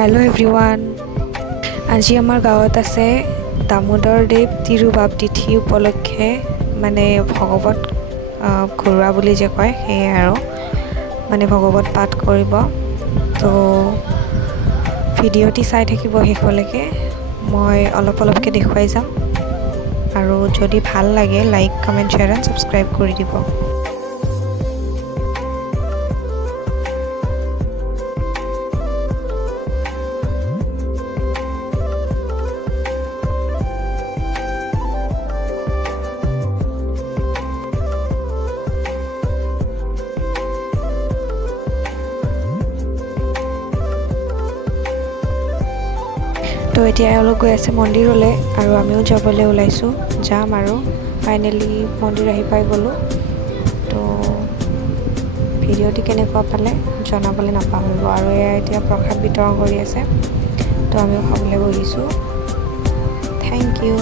Hello' everyone. আজি আমাৰ গাঁৱত আছে দামোদৰ দেৱ তিৰুভাৱ তিথি উপলক্ষে মানে ভগৱত ঘৰুৱা বুলি যে কয় সেয়াই আৰু মানে ভগৱত পাঠ কৰিব। তো ভিডিঅ'টি চাই থাকিব শেষলৈকে, মই অলপকৈ দেখুৱাই যাম আৰু যদি ভাল লাগে like comment share and subscribe কৰি দিব। তো এতিয়া এওঁলোক গৈ আছে মন্দিৰলৈ আৰু আমিও যাবলৈ ওলাইছোঁ, যাম আৰু ফাইনেলি মন্দিৰ আহি পাই গ'লোঁ। তো ভিডিঅ'টি কেনেকুৱা পালে জনাবলৈ নাপাহৰিব। আৰু এয়া এতিয়া প্ৰসাদ বিতৰণ কৰি আছে, তো আমিও খাবলৈ বহিছোঁ। Thank U.